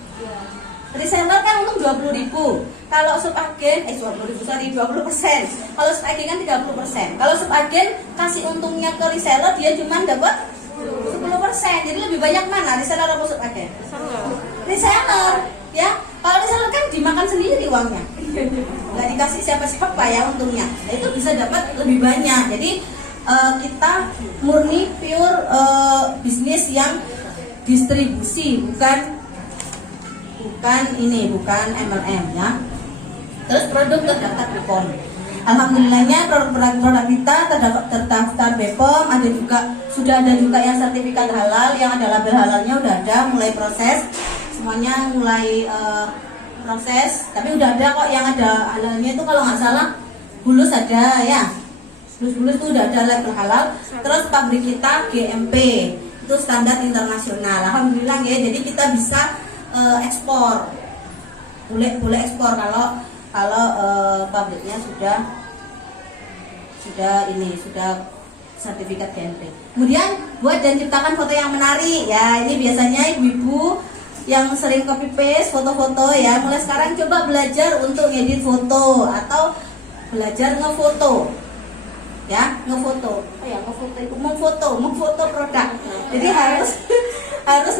Reseller kan untung 20.000. Kalau subagen 20%. Kalau subagen kan 30%. Kalau subagen kasih untungnya ke reseller dia cuma dapat 10%. Jadi lebih banyak mana reseller atau subagen? Reseller, ya. Kalau reseller kan dimakan sendiri uangnya. Nggak dikasih siapa-siapa ya untungnya. Nah, itu bisa dapat lebih banyak. Jadi kita murni pure bisnis yang distribusi, bukan MLM ya. Terus produk terdaftar BPOM. Alhamdulillahnya produk kita terdaftar BPOM, sudah ada juga yang sertifikat halal, yang ada label halalnya udah ada, mulai proses. Semuanya mulai proses, tapi udah ada kok yang ada halalnya itu kalau nggak salah Bulus ada ya. Bulus itu udah ada label halal. Terus pabrik kita GMP, itu standar internasional. Alhamdulillah ya, jadi kita bisa ekspor, boleh ekspor kalau pabriknya sudah sertifikat GMP. Kemudian buat dan ciptakan foto yang menarik ya. Ini biasanya ibu-ibu yang sering copy paste foto-foto ya. Mulai sekarang coba belajar untuk ngedit foto atau belajar ngefoto ya, ngefoto itu memfoto produk. Jadi harus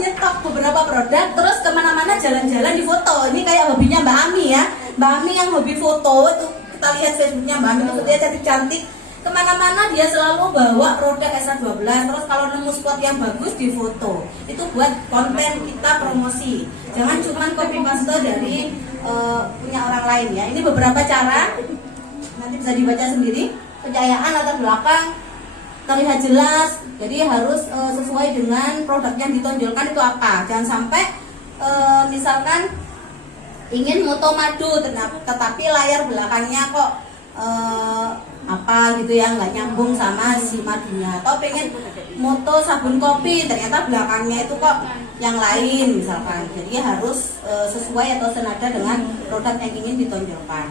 nyetok beberapa produk, terus kemana-mana jalan-jalan di foto. Ini kayak hobinya Mbak Ami ya. Mbak Ami yang hobi foto itu, kita lihat Facebooknya Mbak Ami itu dia cantik-cantik. Kemana-mana dia selalu bawa produk SA12. Terus kalau nemu spot yang bagus di foto. Itu buat konten kita promosi. Jangan cuma copy paste dari punya orang lain ya. Ini beberapa cara, nanti bisa dibaca sendiri. Pencahayaan latar belakang terlihat jelas, jadi harus sesuai dengan produk yang ditonjolkan itu apa. Jangan sampai misalkan ingin moto madu tetapi layar belakangnya kok apa gitu ya, nggak nyambung sama si madunya. Atau pengen moto sabun kopi ternyata belakangnya itu kok yang lain misalkan. Jadi harus sesuai atau senada dengan produk yang ingin ditonjolkan.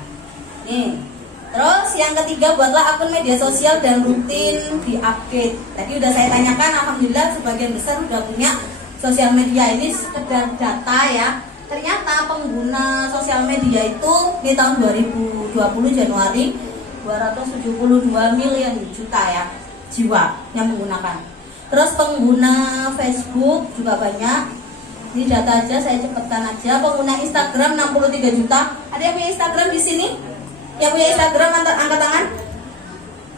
Nih. Terus yang ketiga, buatlah akun media sosial dan rutin di-update. Tadi udah saya tanyakan, alhamdulillah sebagian besar udah punya sosial media. Ini sekedar data ya. Ternyata pengguna sosial media itu di tahun 2020 Januari 272 miliar juta ya jiwa yang menggunakan. Terus pengguna Facebook juga banyak Ini data aja, saya cepatkan aja. Pengguna Instagram 63 juta. Ada yang punya Instagram di sini? Yang punya Instagram angkat tangan.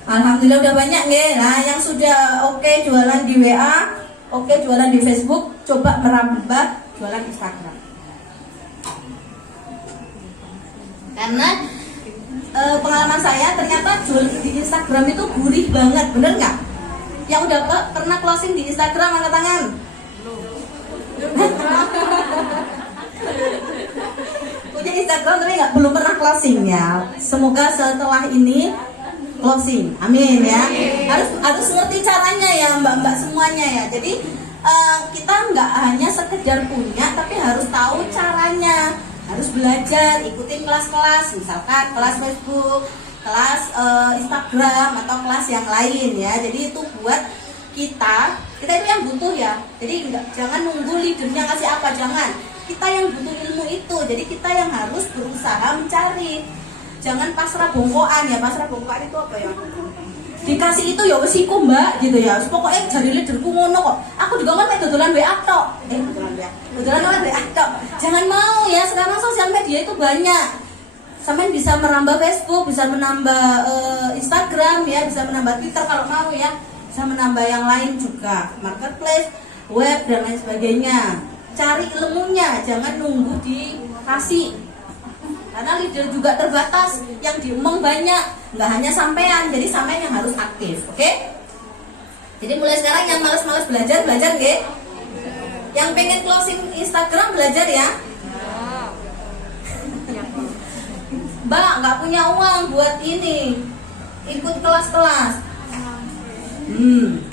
Alhamdulillah udah banyak nggih. Nah, yang sudah oke jualan di WA, oke jualan di Facebook, coba merambah jualan Instagram. Karena pengalaman saya ternyata jual di Instagram itu gurih banget, bener nggak? Yang udah pernah closing di Instagram angkat tangan. Punya Instagram tapi belum pernah closing ya. Semoga setelah ini closing, amin ya. Harus ngerti caranya ya mbak-mbak semuanya ya. Jadi kita nggak hanya sekedar punya, tapi harus tahu caranya. Harus belajar, ikutin kelas-kelas, misalkan kelas Facebook, kelas Instagram atau kelas yang lain ya. Jadi itu buat kita itu yang butuh ya. Jadi jangan nunggu leadernya ngasih apa, jangan. Kita yang butuh ilmu itu. Jadi kita yang harus berusaha mencari. Jangan pasrah bongkoan ya. Pasrah bongkoan itu apa ya? Dikasih itu ya wis iku mbak gitu ya. Pokoknya jadi leaderku ngono kok. Aku juga kan dodolan WA tok. Dodolan WA tok. Jangan mau ya, sekarang sosial media itu banyak. Sampai bisa menambah Facebook, bisa menambah Instagram ya, bisa menambah Twitter kalau mau ya. Bisa menambah yang lain juga, marketplace, web dan lain sebagainya. Cari ilmunya, jangan nunggu dikasih. Karena leader juga terbatas, yang diomong banyak, nggak hanya sampean, jadi sampean yang harus aktif, oke? Jadi mulai sekarang yang malas-malas belajar nggih? Yang pengen closing Instagram belajar ya? Mbak, nggak punya uang buat ini, ikut kelas-kelas.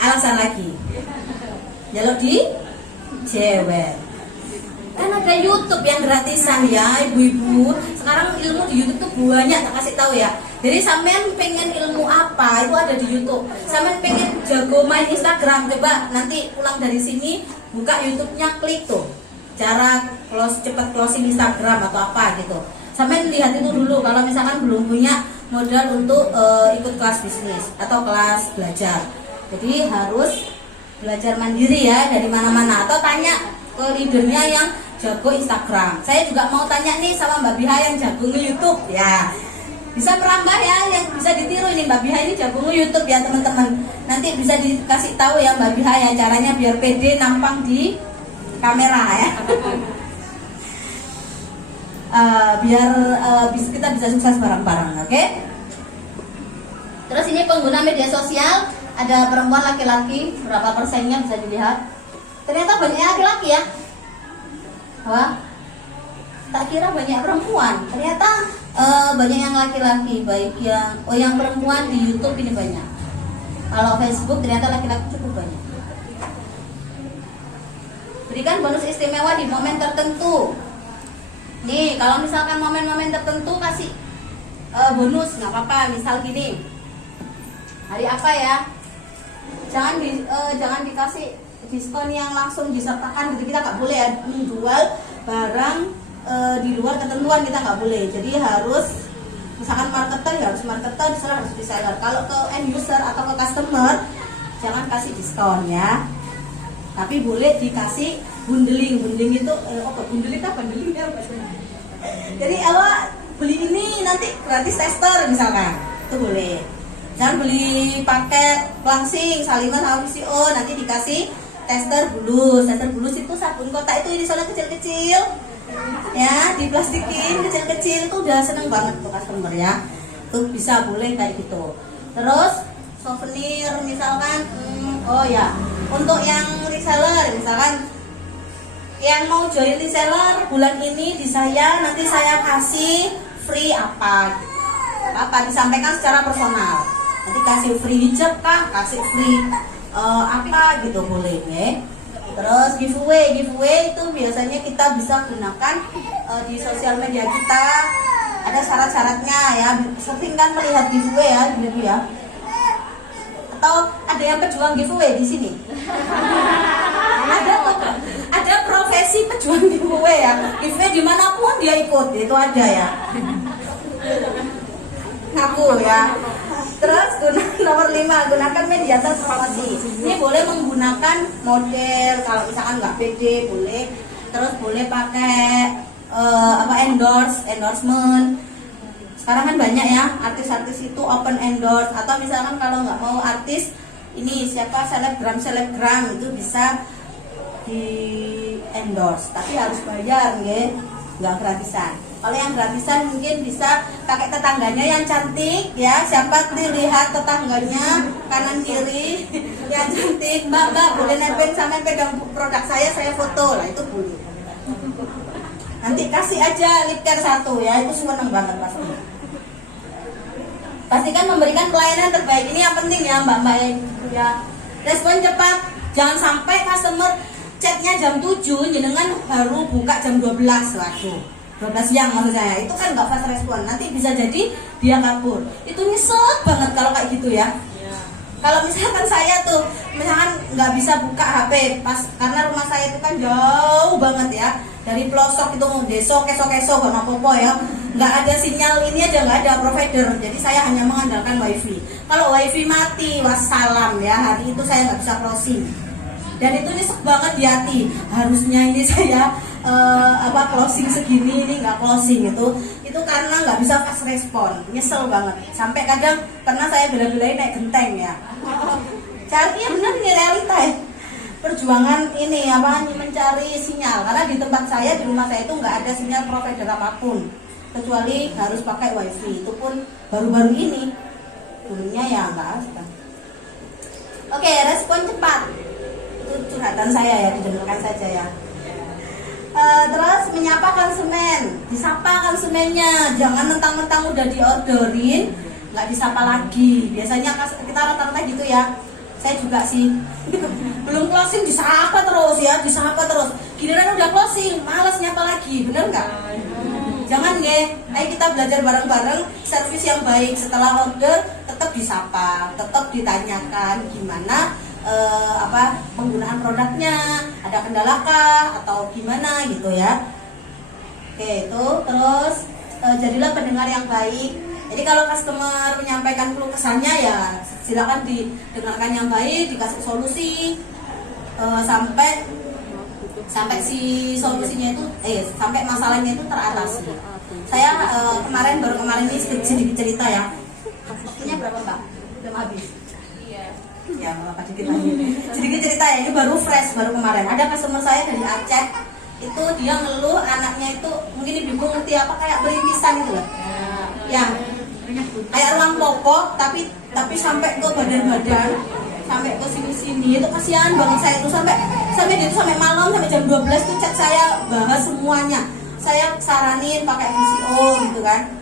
Alasan lagi. Jaluk di cewek. Kan ada YouTube yang gratisan ya ibu-ibu. Sekarang ilmu di YouTube tuh banyak, tak kasih tahu ya. Jadi sampean pengen ilmu apa itu ada di YouTube. Sampean pengen jago main Instagram, coba nanti pulang dari sini buka YouTube-nya, klik tuh cara cepat closing Instagram atau apa gitu. Sampean lihat itu dulu. Kalau misalkan belum punya modal untuk ikut kelas bisnis atau kelas belajar, jadi harus belajar mandiri ya dari mana-mana atau tanya ke leadernya yang jago Instagram. Saya juga mau tanya nih sama Mbak Biha yang jago nge-YouTube ya. Bisa merambah ya, yang bisa ditiru ini Mbak Biha ini jago nge-YouTube ya teman-teman. Nanti bisa dikasih tahu ya Mbak Biha ya caranya biar pede nampang di kamera ya. Biar kita bisa sukses bareng-bareng, oke? Terus ini pengguna media sosial, ada perempuan laki-laki, berapa persennya bisa dilihat. Ternyata banyak laki-laki ya. Wah, tak kira banyak perempuan. Ternyata banyak yang laki-laki, baik yang perempuan di YouTube ini banyak. Kalau Facebook ternyata laki-laki cukup banyak. Berikan bonus istimewa di momen tertentu. Nih, kalau misalkan momen-momen tertentu kasih bonus, nggak apa-apa. Misal gini, hari apa ya? Jangan dikasih diskon yang langsung disertakan gitu, kita nggak boleh ya menjual barang di luar ketentuan, kita nggak boleh. Jadi harus misalkan marketer ya harus marketer, harus reseller. Kalau ke end user atau ke customer jangan kasih diskon ya, tapi boleh dikasih bundling. Bundling itu bundling apa? Bundling ya apa? Jadi beli ini nanti gratis tester misalkan, itu boleh. Jangan beli paket langsing salinan sama VCO nanti dikasih tester bulus. Tester bulus itu sabun kotak itu irisannya kecil-kecil ya, diplastikin kecil-kecil, itu udah seneng banget tuh customer ya. Tuh bisa boleh kayak gitu. Terus souvenir misalkan, oh ya untuk yang reseller misalkan yang mau join reseller bulan ini di saya, nanti saya kasih free apa disampaikan secara personal. Nanti kasih free hijab kah, kasih free apa gitu boleh ya. Terus giveaway itu biasanya kita bisa gunakan di sosial media kita. Ada syarat-syaratnya ya. Sering kan melihat giveaway ya, gitu ya. Atau ada yang pejuang giveaway di sini? Ada profesi pejuang giveaway ya. Giveaway dimanapun dia ikut, itu ada ya. Ngaku ya. Terus nomor 5, gunakan media sosial promosi. Ini boleh menggunakan model, kalau misalkan nggak pede boleh terus boleh pakai endorsement. Sekarang kan banyak ya artis-artis itu open endorse, atau misalkan kalau nggak mau artis, ini siapa selebgram itu bisa di endorse, tapi harus bayar ya, nggak gratisan. Kalau yang gratisan mungkin bisa pakai tetangganya yang cantik ya, siapa dilihat tetangganya kanan kiri yang cantik, mbak boleh nebeng sama pegang produk saya foto lah, itu boleh. Nanti kasih aja lip care 1 ya, itu seneng banget pasti. Pastikan memberikan pelayanan terbaik, ini yang penting ya mbak-mbak ya. Respon cepat, jangan sampai customer chatnya jam 7 jenengan baru buka jam 12, waduh 12 siang maksud saya, itu kan nggak fast respon, nanti bisa jadi dia kabur. Itu nyesek banget kalau kayak gitu ya. Kalau misalkan saya tuh misalkan nggak bisa buka HP pas, karena rumah saya itu kan jauh banget ya, dari pelosok itu deso keso gak apa-apa ya, nggak ada sinyal, ini aja nggak ada provider, jadi saya hanya mengandalkan wifi. Kalau wifi mati, wassalam ya, hari itu saya nggak bisa closing. Dan itu nyesek banget di hati, harusnya ini saya closing segini, ini nggak closing. Itu karena nggak bisa fast respon, nyesel banget. Sampai kadang pernah saya bela-belain naik genteng ya. Cari ya benar, ini realita ya. Perjuangan ini mencari sinyal, karena di tempat saya, di rumah saya itu nggak ada sinyal provider apapun, kecuali harus pakai wifi. Itu pun baru-baru ini, dulunya ya nggak ada. Oke, respon cepat itu curhatan saya ya, didengarkan saja ya. Terus menyapa konsumen, disapa konsumennya, jangan mentang-mentang udah diorderin nggak disapa lagi. Biasanya kita rata-rata gitu ya, saya juga sih belum closing disapa terus ya, disapa terus, giliran udah closing males nyapa lagi, bener nggak? Jangan ya, ayo kita belajar bareng-bareng servis yang baik. Setelah order tetap disapa, tetap ditanyakan gimana penggunaan produknya, ada kendala kah atau gimana gitu ya. Oke, itu terus jadilah pendengar yang baik. Jadi kalau customer menyampaikan keluh kesahnya ya silakan didengarkan yang baik, dikasih solusi sampai si solusinya itu sampai masalahnya itu teratasi. Saya kemarin ini sedikit cerita ya. Waktunya berapa Mbak? Belum habis. Ya sedikit cerita ya, ini baru fresh, baru kemarin ada customer saya dari Aceh, itu dia ngeluh anaknya itu mungkin ibu ngerti apa, kayak berintisan gitu loh ya, kayak ruang pokok tapi sampai ke badan sampai ke sini itu kasihan banget. Saya tuh sampai dia tuh sampai malam, sampai jam 12 tuh chat saya bahas semuanya. Saya saranin pakai VCO gitu kan.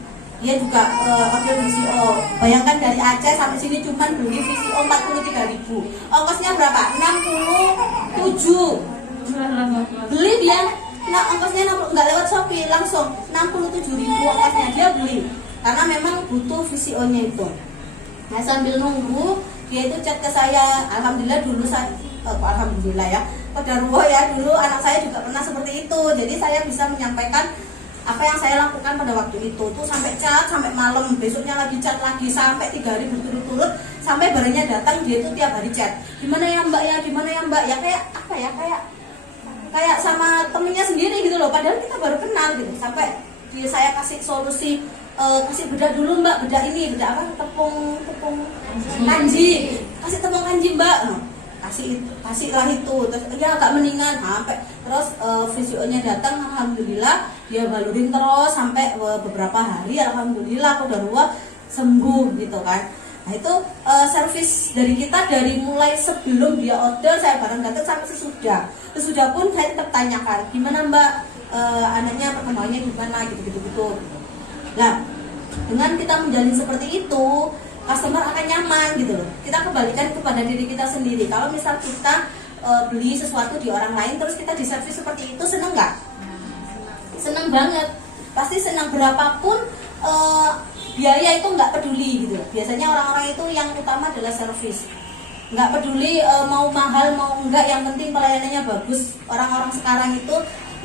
Dia juga pakai VCO. Bayangkan dari Aceh sampai sini cuman beli VCO 43.000. Ongkosnya berapa? 67. Beli dia. Nah, ongkosnya nggak lewat Shopee, langsung 67.000 ongkosnya dia beli. Karena memang butuh VCO-nya itu. Nah, sambil nunggu dia itu chat ke saya. Alhamdulillah dulu alhamdulillah ya. Qadarullah ya, dulu anak saya juga pernah seperti itu. Jadi saya bisa menyampaikan apa yang saya lakukan pada waktu itu tuh, sampai chat sampai malam, besoknya lagi chat lagi sampai 3 hari berturut-turut, sampai barangnya datang dia itu tiap hari chat, gimana ya mbak ya, gimana ya mbak ya, kayak apa ya, kayak sama temennya sendiri gitu loh, padahal kita baru kenal gitu. Sampai saya kasih solusi, kasih bedah dulu mbak, bedah tepung kanji, kasih tepung kanji mbak, kasihlah itu, terus ya agak mendingan sampai terus VCO-nya datang, alhamdulillah dia balurin terus sampai beberapa hari, alhamdulillah qadarullah sembuh gitu kan. Nah itu servis dari kita, dari mulai sebelum dia order saya bareng datang sampai sesudah pun saya tetap tanyakan gimana mbak, anaknya perkembangannya gimana gitu. Nah dengan kita menjalin seperti itu, customer akan nyaman gitu loh. Kita kembalikan kepada diri kita sendiri. Kalau misal kita beli sesuatu di orang lain terus kita diservis seperti itu, seneng nggak? Seneng banget. Pasti senang, berapapun biaya itu nggak peduli gitu loh. Biasanya orang-orang itu yang utama adalah servis. Nggak peduli mau mahal mau enggak, yang penting pelayanannya bagus. Orang-orang sekarang itu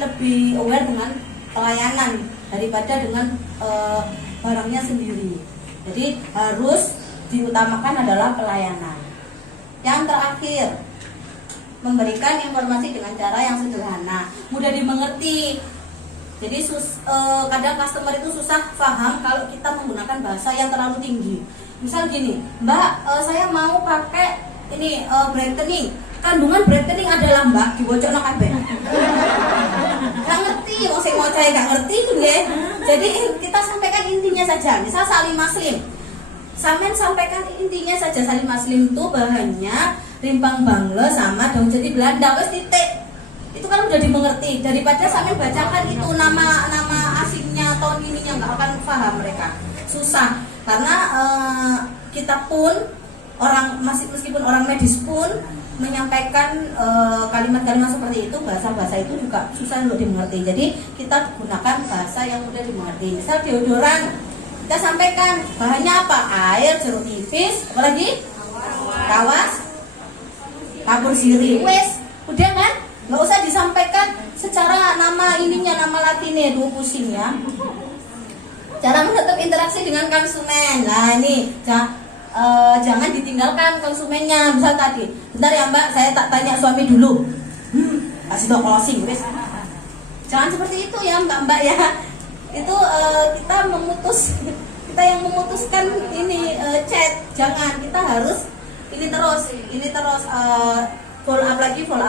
lebih aware dengan pelayanan daripada dengan barangnya sendiri. Jadi harus diutamakan adalah pelayanan. Yang terakhir, memberikan informasi dengan cara yang sederhana, mudah dimengerti. Jadi kadang customer itu susah paham kalau kita menggunakan bahasa yang terlalu tinggi. Misal gini, Mbak, saya mau pakai ini brightening. Kandungan brightening adalah Mbak dibocokno kabeh. Gak ngerti, wong sing maca gak ngerti itu nggih. Jadi kita sampaikan intinya saja. Misal Salim Maslim. Sampean sampaikan intinya saja. Salim Maslim itu bahannya rimpang bangle sama daun jati Belanda, wis titik. Itu kan udah dimengerti. Daripada sampean bacakan itu nama asingnya atau ininya nggak akan paham mereka. Susah. Karena kita pun meskipun orang medis pun menyampaikan kalimat-kalimat seperti itu, bahasa-bahasa itu juga susah untuk dimengerti. Jadi kita gunakan bahasa yang mudah dimengerti. Misal deodoran, kita sampaikan bahannya apa? Air, jeruk nipis, apalagi kawas, kapur sirih, wes, udah kan? Nggak usah disampaikan secara nama ininya, nama latinnya, dua pusing ya. Cara menutup interaksi dengan konsumen. Nah ini jangan ditinggalkan konsumennya. Misal tadi, bentar ya Mbak, saya tak tanya suami dulu. Kasih tau closing, wes. Jangan seperti itu ya Mbak ya. Itu kita yang memutuskan ini chat. Jangan, kita harus ini terus follow up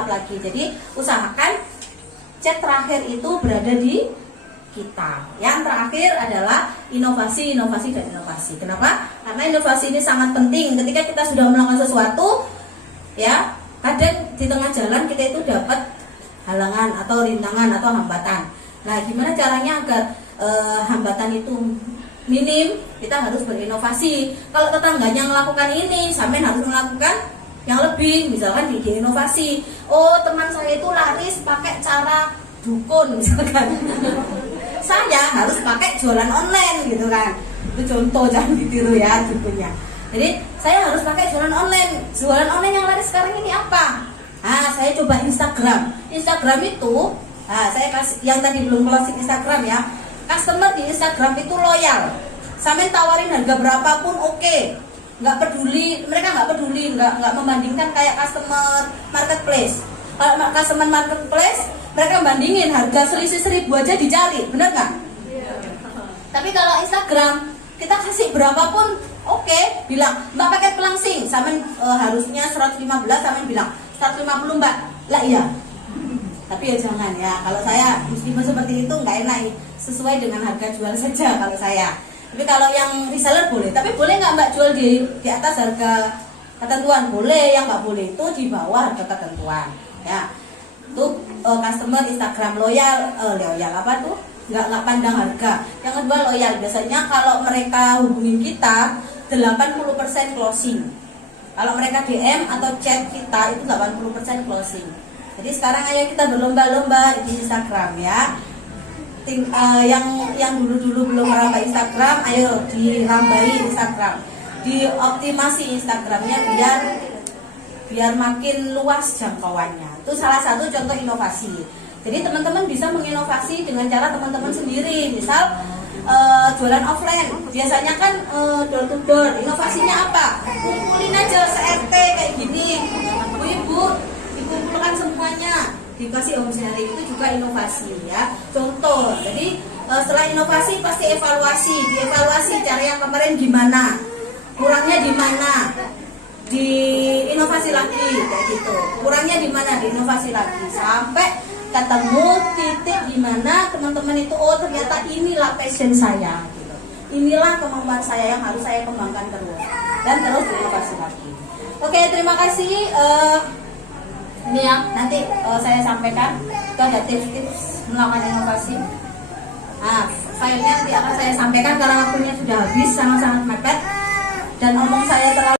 lagi. Jadi usahakan chat terakhir itu berada di kita. Yang terakhir adalah inovasi. Kenapa? Karena inovasi ini sangat penting. Ketika kita sudah melakukan sesuatu, ya kadang di tengah jalan kita itu dapat halangan atau rintangan atau hambatan. Nah, gimana caranya agar hambatan itu minim? Kita harus berinovasi. Kalau tetangganya melakukan ini, sampean harus melakukan yang lebih. Misalkan di inovasi. Oh, teman saya itu laris pakai cara dukun misalkan. Saya harus pakai jualan online gitu kan. Itu contoh, jangan ditiru ya dukunnya. Jadi saya harus pakai jualan online. Jualan online yang laris sekarang ini apa? Saya coba Instagram. Instagram itu, saya kasih yang tadi belum closing Instagram ya. Customer di Instagram itu loyal. Sampai tawarin harga berapapun oke. Nggak peduli, mereka nggak peduli, nggak membandingkan kayak customer marketplace. Kalau customer marketplace, mereka bandingin harga selisih 1.000 aja dicari, bener nggak? Tapi kalau Instagram, kita kasih berapapun oke, bilang Mbak pakai pelangsing, sama harusnya 115, sama bilang 150 Mbak, lah iya. Tapi ya jangan ya, kalau saya meskipun seperti itu nggak enak, sesuai dengan harga jual saja kalau saya. Tapi kalau yang reseller boleh, tapi boleh nggak Mbak jual di atas harga ketentuan? Boleh, yang nggak boleh itu di bawah harga ketentuan. Ya, itu customer Instagram loyal apa tuh? Nggak pandang harga. Yang kedua loyal, biasanya kalau mereka hubungin kita 80% closing. Kalau mereka DM atau chat kita itu 80% closing. Jadi sekarang ayo kita berlomba-lomba di Instagram ya. Yang dulu belum merambah Instagram, ayo dirambahi Instagram, dioptimasi Instagramnya biar makin luas jangkauannya. Itu salah satu contoh inovasi. Jadi teman-teman bisa menginovasi dengan cara teman-teman sendiri. Misal jualan offline, biasanya kan door to door. Inovasinya apa? Kumpulin aja se-RT kayak gini. Ibu dikumpulkan semuanya, dikasih home sharing, itu juga inovasi ya. Contoh. Jadi setelah inovasi pasti evaluasi. Dievaluasi cara yang kemarin gimana, kurangnya di mana, di inovasi lagi kayak gitu. Kurangnya di mana, di inovasi lagi sampai ketemu titik di mana teman-teman itu ternyata inilah passion saya gitu. Inilah kemampuan saya yang harus saya kembangkan terus dan terus inovasi lagi. Oke, terima kasih. Ini ya, nanti saya sampaikan itu ada tips-tips melakukan inovasi. Filenya nanti akan saya sampaikan karena waktunya sudah habis, sangat-sangat mepet dan omong saya terlalu